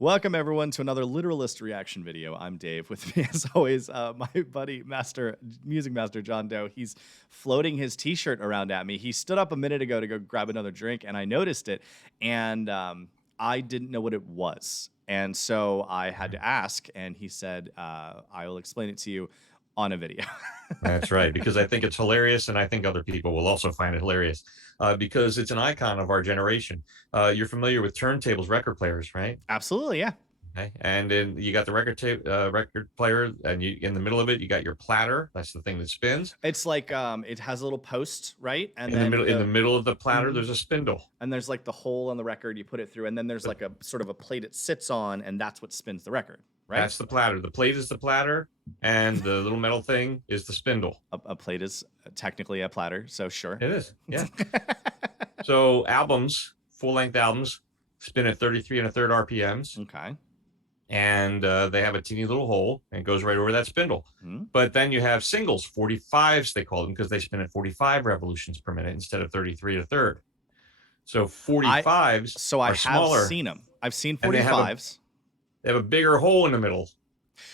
Welcome, everyone, to another Literalist reaction video. I'm Dave. With me, as always, my buddy, music master John Doe. He's floating his T-shirt around at me. He stood up a minute ago to go grab another drink, and I noticed it, and I didn't know what it was. And so I had to ask, and he said, I will explain it to you on a video. That's right, because I think it's hilarious, and I think other people will also find it hilarious because it's an icon of our generation. You're familiar with turntables, record players, right? Absolutely, yeah. Okay. And then you got the record player, and you in the middle of it, you got your platter. That's the thing that spins. It's like it has a little post, right? And in the middle of the platter, there's a spindle. And there's like the hole on the record you put it through, and then there's like a sort of a plate it sits on, and that's what spins the record, right? That's the platter. The plate is the platter, and the little metal thing is the spindle. A plate is technically a platter, so sure. It is, yeah. So albums, full-length albums, spin at 33 1/3 RPMs. Okay. And they have a teeny little hole and it goes right over that spindle. But then you have singles, 45s, they call them, because they spin at 45 revolutions per minute instead of 33 1/3. So 45s I are smaller. have seen them. I've seen 45s. They have a bigger hole in the middle.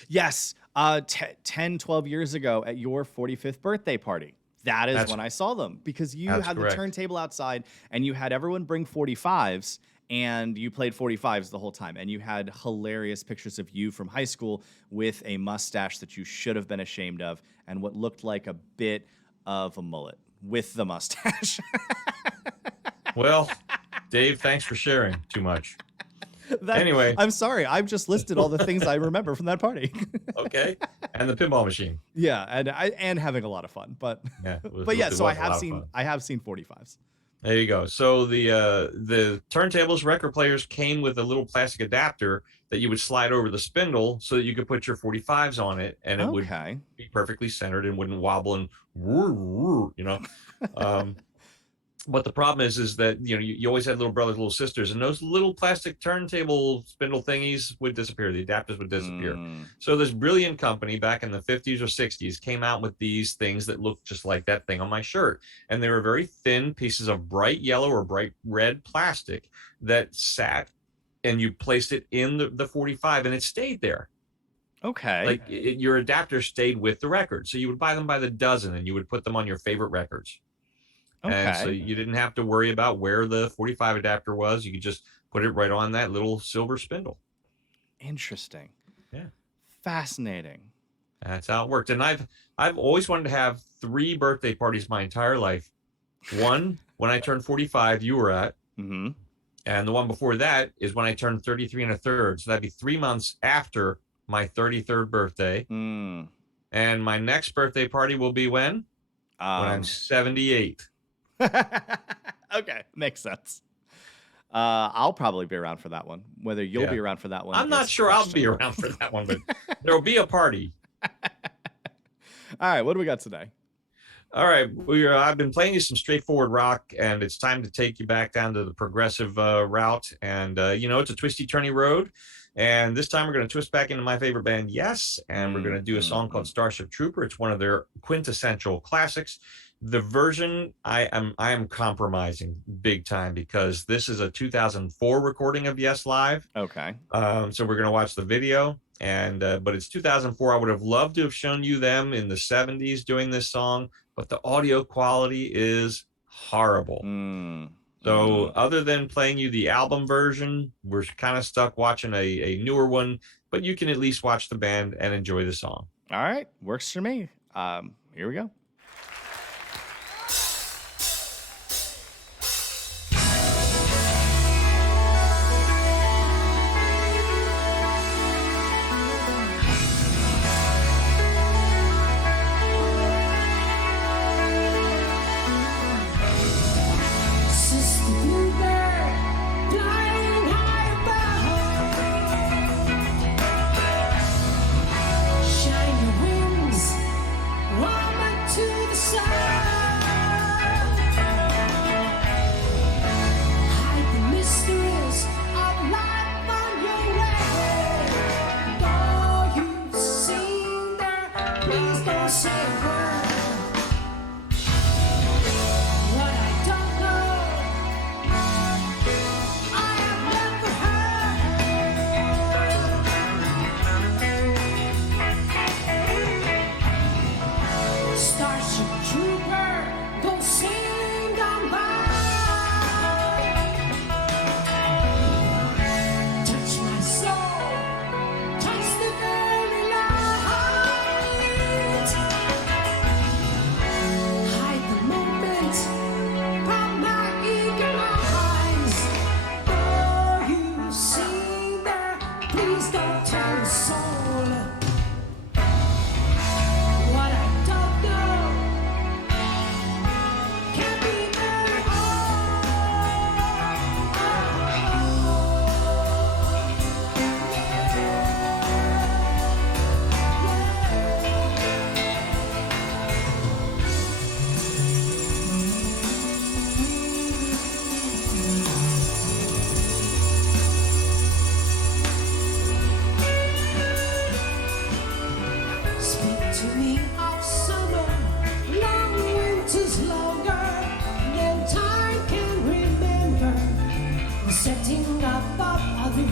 Yes. 10, 12 years ago at your 45th birthday party. That's when I saw them, because you had the turntable outside and you had everyone bring 45s. And you played 45s the whole time. And you had hilarious pictures of you from high school with a mustache that you should have been ashamed of and what looked like a bit of a mullet with the mustache. Well, Dave, thanks for sharing too much. Anyway. I'm sorry. I've just listed all the things I remember from that party. Okay. And the pinball machine. Yeah. And having a lot of fun. But yeah, so I have seen 45s. There you go. So the turntables, record players came with a little plastic adapter that you would slide over the spindle so that you could put your 45s on it, and it would be perfectly centered and wouldn't wobble and you know. But the problem is that you always had little brothers, little sisters, and those little plastic turntable spindle thingies would disappear. The adapters would disappear. So this brilliant company back in the 50s or 60s came out with these things that looked just like that thing on my shirt. And they were very thin pieces of bright yellow or bright red plastic that sat, and you placed it in the 45 and it stayed there. Okay. Like your adapter stayed with the record. So you would buy them by the dozen and you would put them on your favorite records. Okay. And so you didn't have to worry about where the 45 adapter was. You could just put it right on that little silver spindle. Interesting. Yeah. Fascinating. That's how it worked. And I've always wanted to have 3 birthday parties my entire life. One, when I turned 45, you were at. And the one before that is when I turned 33 1/3. So that'd be 3 months after my 33rd birthday. And my next birthday party will be when? When I'm 78. Okay, makes sense. I'll probably be around for that one. Whether you'll be around for that one, I'm not sure I'll be around for that one, but there'll be a party. All right, what do we got today? All right, I've been playing you some straightforward rock, and it's time to take you back down to the progressive route. And it's a twisty, turny road. And this time we're going to twist back into my favorite band, Yes, and we're going to do a song called Starship Trooper. It's one of their quintessential classics. The version, I am compromising big time because this is a 2004 recording of Yes Live. Okay. So we're going to watch the video, and but it's 2004. I would have loved to have shown you them in the 70s doing this song, but the audio quality is horrible. So other than playing you the album version, we're kind of stuck watching a newer one, but you can at least watch the band and enjoy the song. All right. Works for me. Here we go.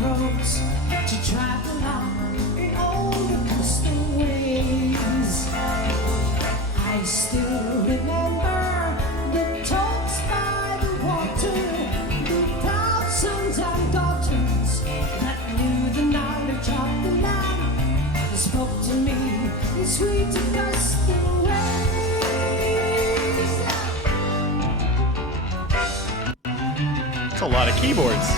roads to travel on in all the custom ways. I still remember the talks by the water, the proud sons and daughters that knew the knowledge of the land, spoke to me in sweet and custom ways. It's a lot of keyboards.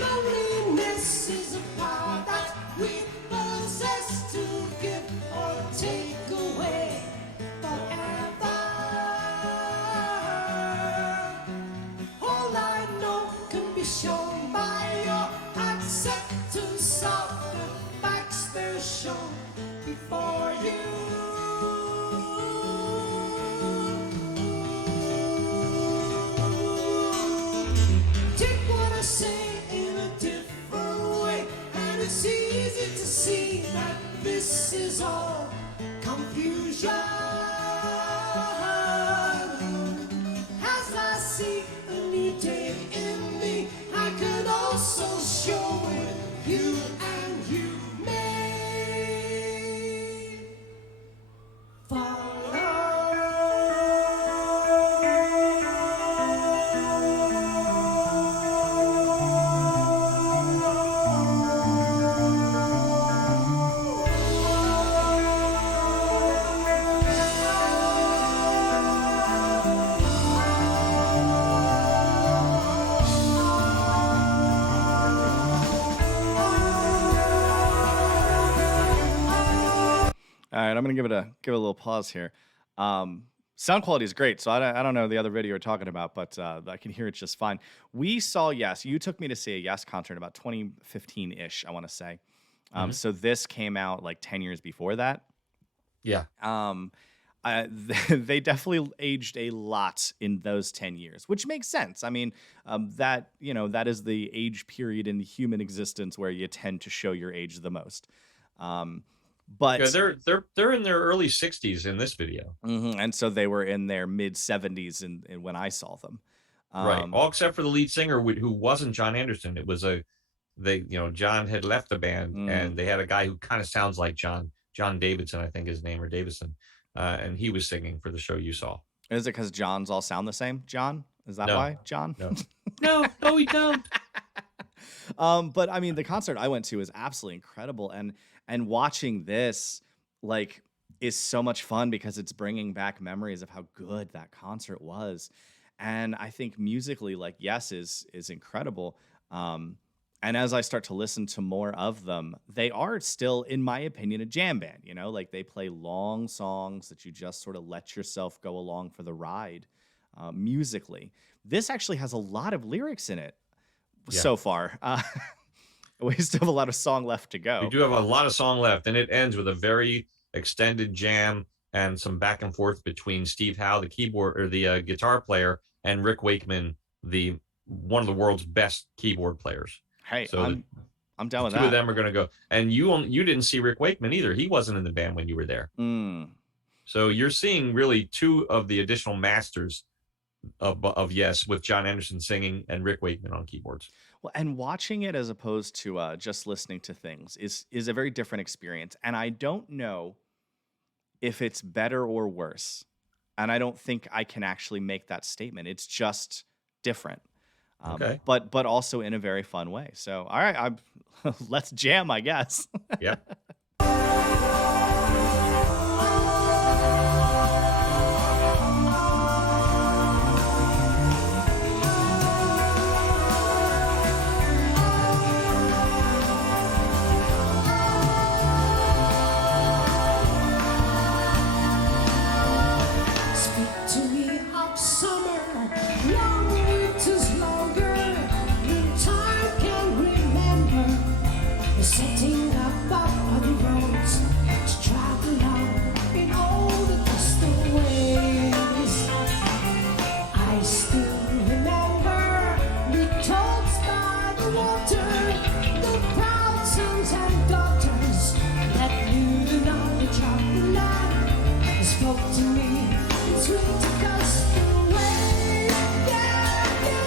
Loneliness is a power that we possess to give or take away forever. All I know can be shown by your acceptance of the facts they're shown before you. Take what I say in a different way, and it's easy to see that this is all confusion. As I see a new day in me, I could also show it you, and you may follow. All right, I'm gonna give it a little pause here. Sound quality is great, so I don't know the other video you're talking about, but I can hear it just fine. We saw Yes. You took me to see a Yes concert about 2015-ish, I want to say. So this came out like 10 years before that. Yeah. They definitely aged a lot in those 10 years, which makes sense. I mean, that is the age period in human existence where you tend to show your age the most. But yeah, they're in their early 60s in this video, and so they were in their mid 70s and when I saw them. right? All except for the lead singer, who wasn't John Anderson. It was John had left the band, and they had a guy who kind of sounds like John Davidson, I think his name, or Davison, and he was singing for the show you saw. Is it because Johns all sound the same? John? Is that why? John? No, we don't. But I mean, the concert I went to is absolutely incredible, and watching this is so much fun because it's bringing back memories of how good that concert was, and I think musically, Yes is incredible. And as I start to listen to more of them, they are still, in my opinion, a jam band. They play long songs that you just sort of let yourself go along for the ride. Musically, this actually has a lot of lyrics in it. So far. We still have a lot of song left to go. We do have a lot of song left, and it ends with a very extended jam and some back and forth between Steve Howe, the keyboard or the guitar player, and Rick Wakeman, one of the world's best keyboard players. Hey, so I'm down with that. Two of them are going to go, and you didn't see Rick Wakeman either. He wasn't in the band when you were there. So you're seeing really two of the additional masters of Yes, with John Anderson singing and Rick Wakeman on keyboards. Well, and watching it as opposed to just listening to things is a very different experience. And I don't know if it's better or worse. And I don't think I can actually make that statement. It's just different. Okay. But also in a very fun way. So, all right, let's jam, I guess. Yeah. Setting up on the roads to travel on in all the distant ways. I still remember the talks by the water, the proud sons and daughters that knew the knowledge of the land. Spoke to me in sweet gusty ways. Yeah, yeah.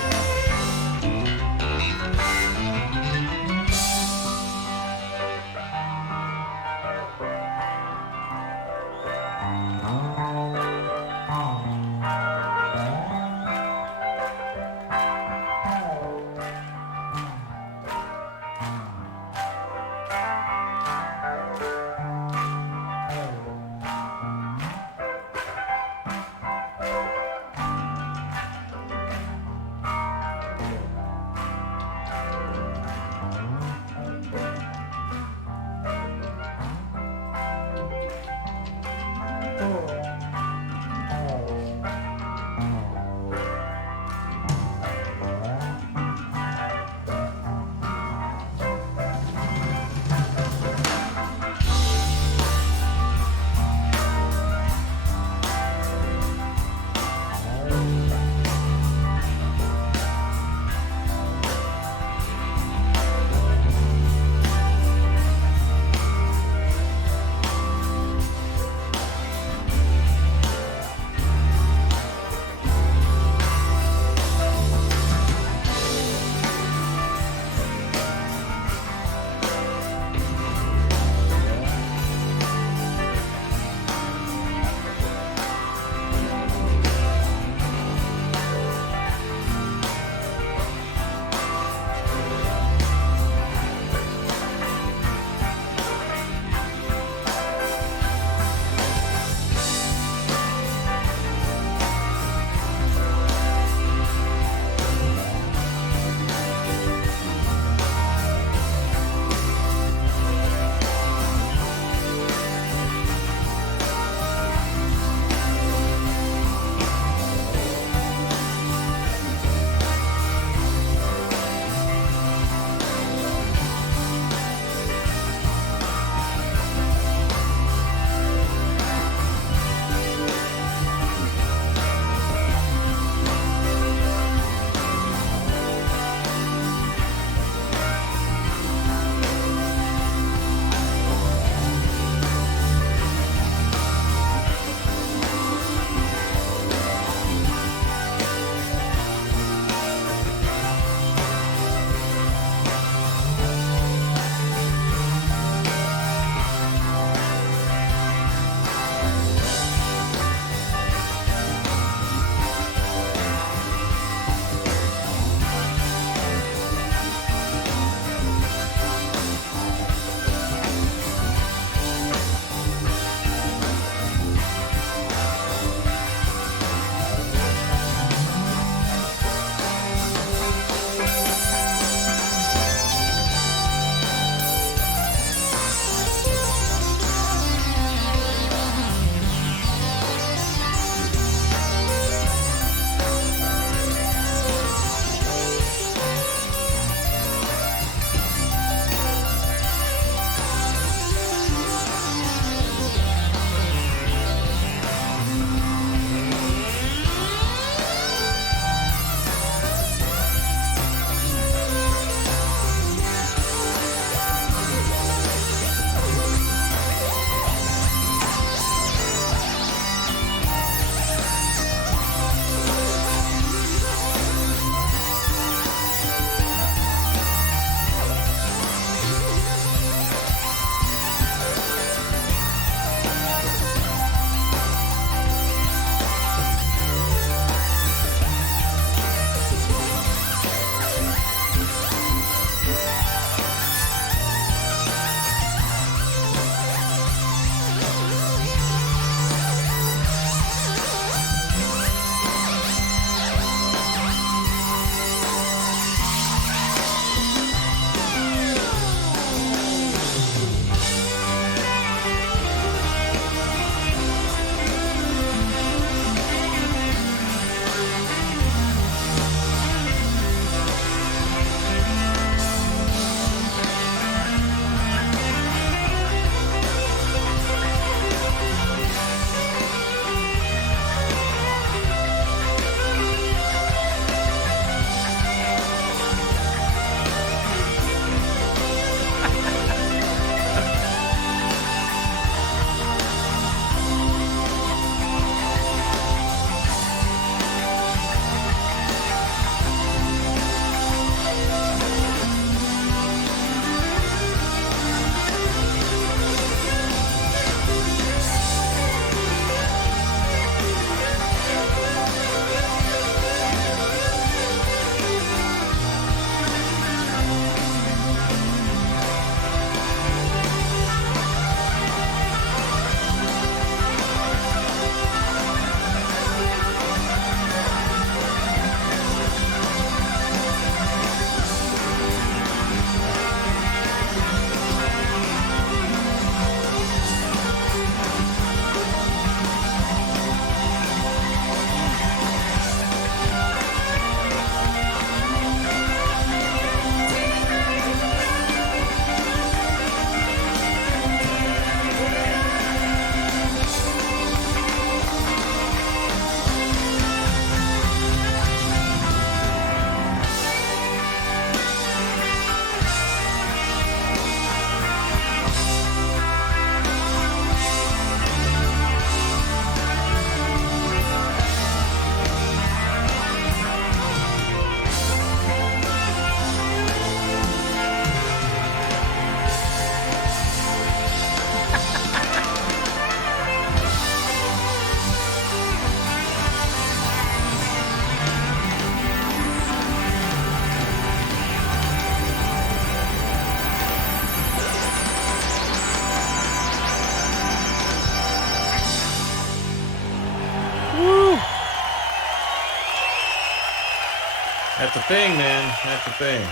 That's the thing, man. That's the thing.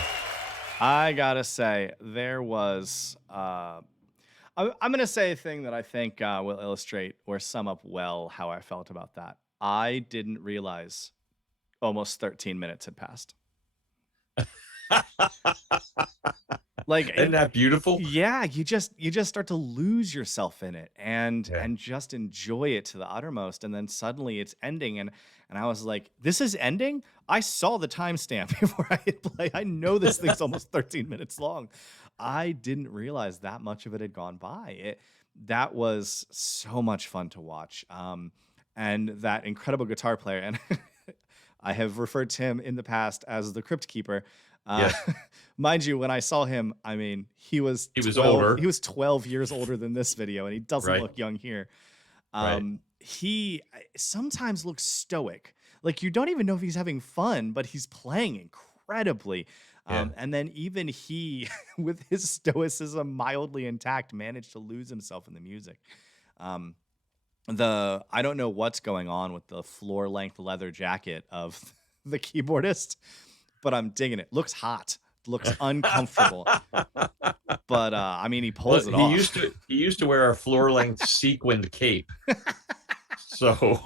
I gotta say, there was. I'm gonna say a thing that I think will illustrate or sum up well how I felt about that. I didn't realize almost 13 minutes had passed. Like, isn't that beautiful? Yeah, you just start to lose yourself in it and just enjoy it to the uttermost, and then suddenly it's ending, and I was like, this is ending? I saw the timestamp before I hit play. I know this thing's almost 13 minutes long. I didn't realize that much of it had gone by. That was so much fun to watch. And that incredible guitar player, and I have referred to him in the past as the Crypt Keeper. Mind you, when I saw him, I mean, he was older. He was 12 years older than this video, and he doesn't look young here. He sometimes looks stoic. Like, you don't even know if he's having fun, but he's playing incredibly. And then even he, with his stoicism mildly intact, managed to lose himself in the music. I don't know what's going on with the floor-length leather jacket of the keyboardist, but I'm digging it. Looks hot. Looks uncomfortable. But I mean, he pulls it off. He used to wear a floor-length sequined cape. So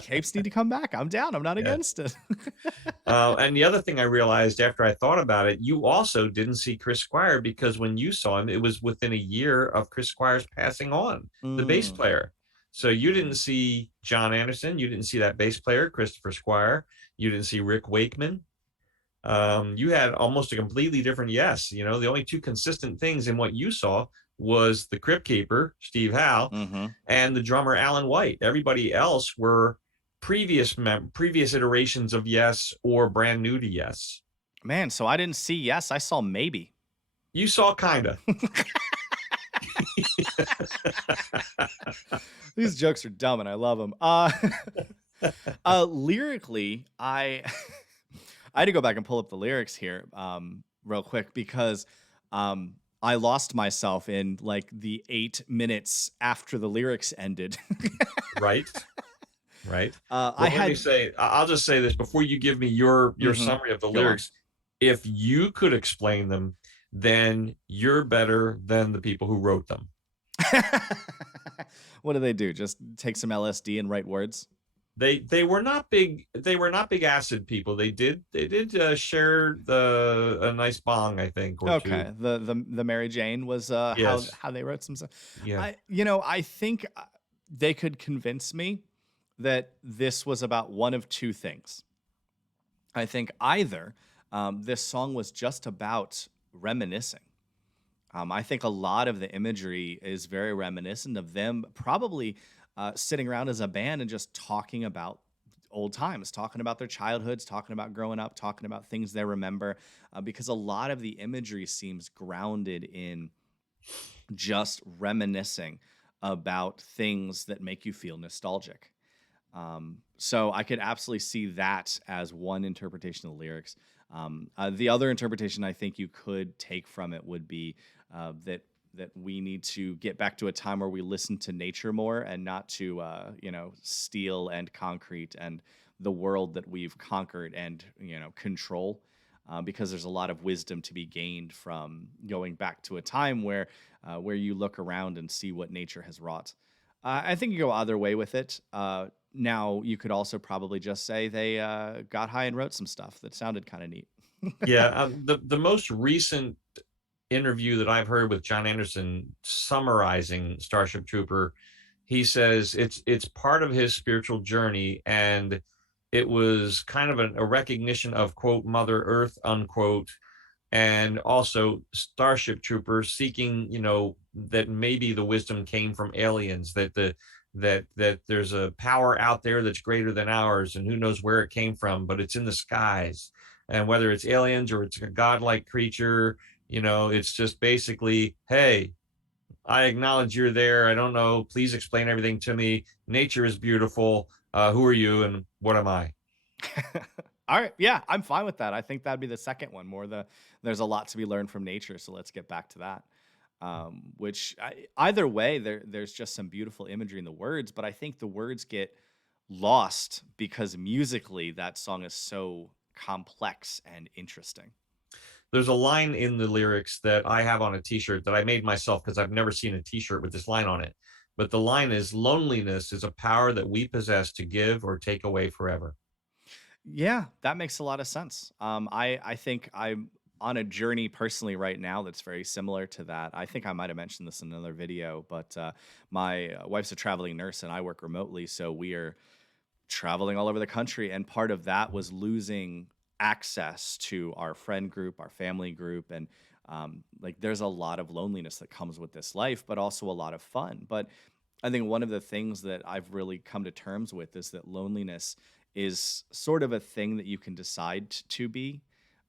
capes need to come back. I'm down. I'm not against it. And the other thing I realized after I thought about it, you also didn't see Chris Squire, because when you saw him, it was within a year of Chris Squire's passing on, the bass player. So you didn't see John Anderson. You didn't see that bass player, Christopher Squire. You didn't see Rick Wakeman. You had almost a completely different yes. You know, the only two consistent things in what you saw was the Crypt Keeper, Steve Howe, and the drummer, Alan White. Everybody else were previous iterations of Yes or brand new to Yes. Man, so I didn't see Yes. I saw maybe. You saw kinda. These jokes are dumb, and I love them. Lyrically, I had to go back and pull up the lyrics here real quick, because I lost myself in like the 8 minutes after the lyrics ended. Right. Well, I'll just say this before you give me your summary of the lyrics. If you could explain them, then you're better than the people who wrote them. What do? Just take some LSD and write words? They were not big acid people. They did share a nice bong, I think. Or okay. Two. The Mary Jane was how they wrote some stuff. Yeah. I think they could convince me that this was about one of two things. I think either this song was just about reminiscing. I think a lot of the imagery is very reminiscent of them probably sitting around as a band and just talking about old times, talking about their childhoods, talking about growing up, talking about things they remember, because a lot of the imagery seems grounded in just reminiscing about things that make you feel nostalgic. So I could absolutely see that as one interpretation of the lyrics. The other interpretation I think you could take from it would be that we need to get back to a time where we listen to nature more and not to steel and concrete and the world that we've conquered and control, because there's a lot of wisdom to be gained from going back to a time where you look around and see what nature has wrought. I think you go either way with it. Now you could also probably just say they got high and wrote some stuff that sounded kind of neat. Yeah, the most recent interview that I've heard with John Anderson summarizing Starship Trooper, he says it's part of his spiritual journey, and it was kind of a recognition of, quote, Mother Earth, unquote, and also Starship Trooper seeking, that maybe the wisdom came from aliens, that there's a power out there that's greater than ours, and who knows where it came from, but it's in the skies. And whether it's aliens or it's a godlike creature, it's just basically, hey, I acknowledge you're there. I don't know. Please explain everything to me. Nature is beautiful. Who are you and what am I? All right. Yeah, I'm fine with that. I think that'd be the second one. There's a lot to be learned from nature. So let's get back to that. Either way, there's just some beautiful imagery in the words, but I think the words get lost because musically that song is so complex and interesting. There's a line in the lyrics that I have on a t-shirt that I made myself because I've never seen a t-shirt with this line on it. But the line is, loneliness is a power that we possess to give or take away forever. Yeah, that makes a lot of sense. I think I'm on a journey personally right now that's very similar to that. I think I might have mentioned this in another video, but my wife's a traveling nurse and I work remotely, so we are traveling all over the country. And part of that was losing access to our friend group, our family group, and like there's a lot of loneliness that comes with this life, but also a lot of fun. But I think one of the things that I've really come to terms with is that loneliness is sort of a thing that you can decide to be,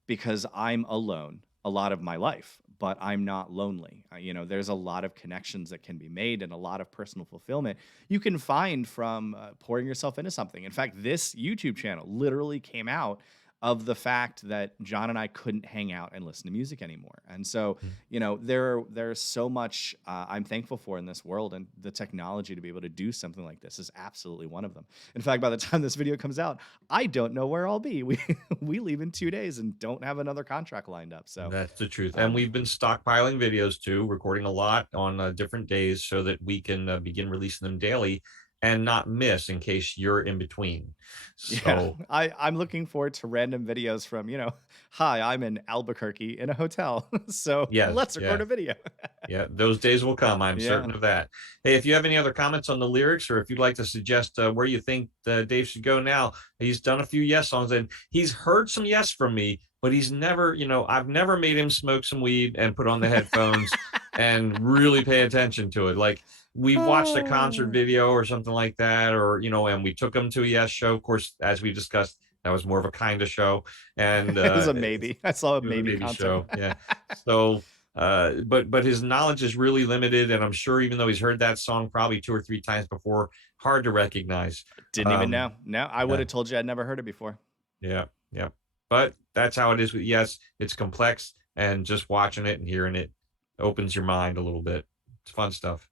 because I'm alone a lot of my life, but I'm not lonely. There's a lot of connections that can be made and a lot of personal fulfillment you can find from pouring yourself into something. In fact, this YouTube channel literally came out of the fact that John and I couldn't hang out and listen to music anymore. And so, there's so much I'm thankful for in this world, and the technology to be able to do something like this is absolutely one of them. In fact, by the time this video comes out, I don't know where I'll be. We leave in 2 days and don't have another contract lined up. So that's the truth. And we've been stockpiling videos too, recording a lot on different days so that we can begin releasing them daily and not miss in case you're in between. So I'm looking forward to random videos from, hi, I'm in Albuquerque in a hotel. So let's record a video. Yeah, those days will come. I'm certain of that. Hey, if you have any other comments on the lyrics, or if you'd like to suggest where you think Dave should go now, he's done a few Yes songs and he's heard some Yes from me, but he's never, I've never made him smoke some weed and put on the headphones and really pay attention to it. Like, we watched a concert video or something like that, or, and we took him to a Yes show. Of course, as we discussed, that was more of a kind of show. And it was a maybe. I saw a maybe concert show. Yeah. So, but his knowledge is really limited. And I'm sure even though he's heard that song probably 2 or 3 times before, hard to recognize. Didn't even know. No, I would have told you I'd never heard it before. Yeah. Yeah. But that's how it is with Yes. It's complex, and just watching it and hearing it opens your mind a little bit. It's fun stuff.